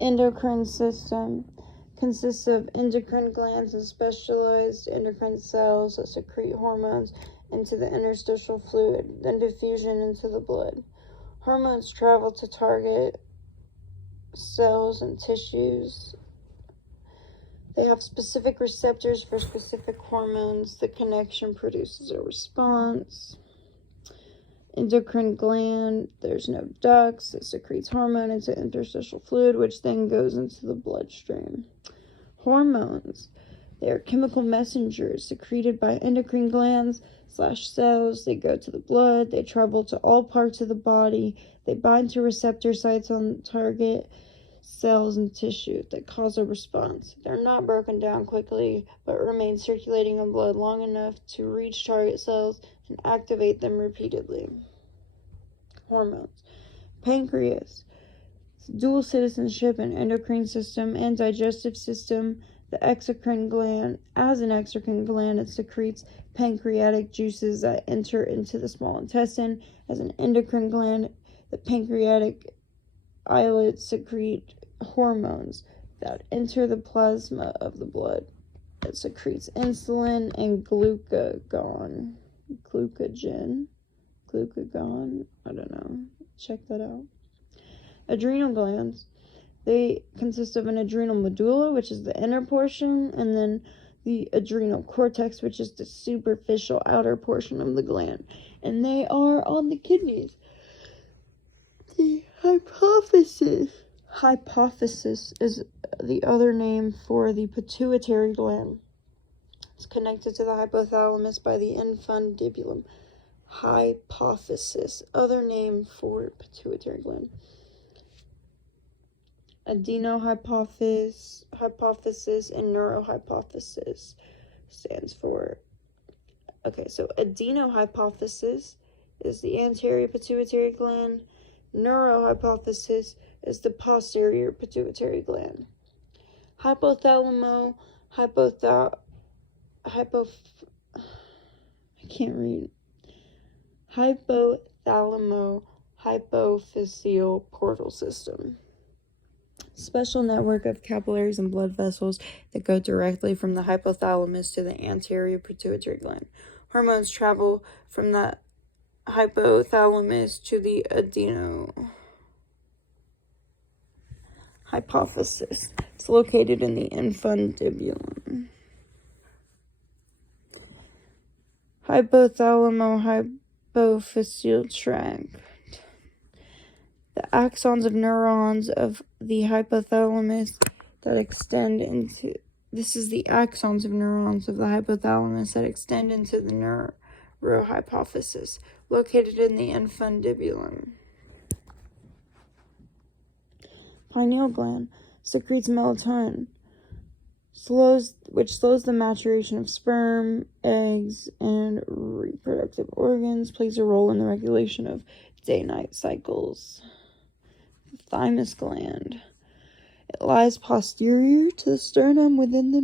Endocrine system consists of endocrine glands and specialized endocrine cells that secrete hormones into the interstitial fluid, then diffusion into the blood. Hormones travel to target cells and tissues. They have specific receptors for specific hormones. The connection produces a response. Endocrine gland, there's no ducts. It secretes hormone into interstitial fluid, which then goes into the bloodstream. Hormones, they are chemical messengers secreted by endocrine glands / cells. They go to the blood. They travel to all parts of the body. They bind to receptor sites on target cells and tissue that cause a response. They're not broken down quickly, but remain circulating in blood long enough to reach target cells and activate them repeatedly. Hormones. Pancreas, dual citizenship and endocrine system and digestive system. The exocrine gland, as an exocrine gland, it secretes pancreatic juices that enter into the small intestine. As an endocrine gland, the pancreatic islets secrete hormones that enter the plasma of the blood. It secretes insulin and glucagon. I don't know. Check that out. Adrenal glands. They consist of an adrenal medulla, which is the inner portion, and then the adrenal cortex, which is the superficial outer portion of the gland. And they are on the kidneys. The hypophysis is the other name for the pituitary gland. It's connected to the hypothalamus by the infundibulum. Hypophysis, other name for pituitary gland. Adenohypophysis and neurohypophysis stands for. Okay, so adenohypophysis is the anterior pituitary gland. Neurohypophysis is the posterior pituitary gland. Hypothalamo, I can't read. Hypothalamo-hypophyseal portal system. Special network of capillaries and blood vessels that go directly from the hypothalamus to the anterior pituitary gland. Hormones travel from the hypothalamus to the adenohypophysis. It's located in the infundibulum. Hypothalamo-hypophyseal tract. The axons of neurons of the hypothalamus that extend into. This is the axons of neurons of the hypothalamus that extend into the neurohypophysis, located in the infundibulum. Pineal gland secretes melatonin, which slows the maturation of sperm, eggs, and reproductive organs, plays a role in the regulation of day-night cycles. Thymus gland. It lies posterior to the sternum within the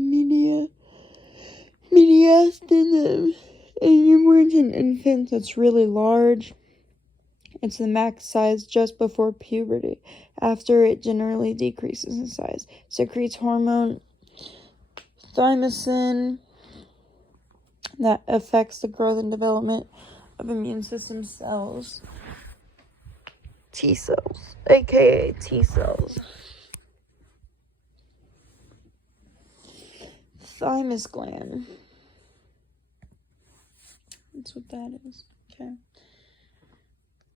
mediastinum. In newborns and infants, it's really large. It's the max size just before puberty. After, it generally decreases in size. Secretes hormone thymosin that affects the growth and development of immune system cells. T cells, aka T cells. Thymus gland. That's what that is. Okay.